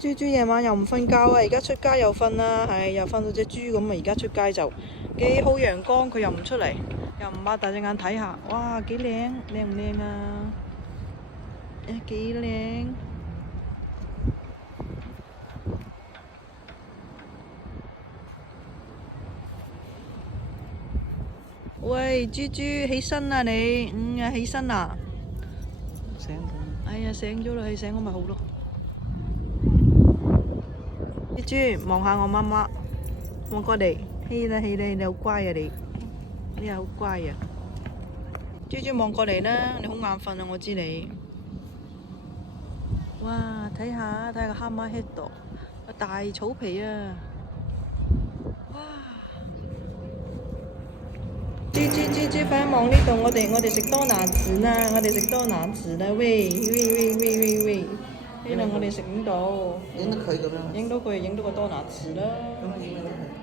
豬豬夜晚又唔瞓覺啊，而家出街又瞓啦，係又瞓到隻豬咁啊！而家出街就幾好陽光，佢又唔出嚟，又唔擘大隻眼睇下，哇幾靚，靚唔靚啊？幾靚！喂，豬豬起身啦你，起身啦！醒咗。哎呀，醒咗啦，佢醒我咪好咯。豬豬望下我媽媽，望過嚟，起啦起啦，你好乖啊你，你係好乖啊！豬豬望過嚟啦，你好眼瞓啊，我知你。哇，睇下個蛤蟆喺度，個大草皮啊！哇！豬，快啲望呢度，我哋食多拿子啦，我哋食多拿子啦，喂！呢度我哋食唔到，影得佢咁樣，影到佢，影到個多拿子啦。咁樣影到佢。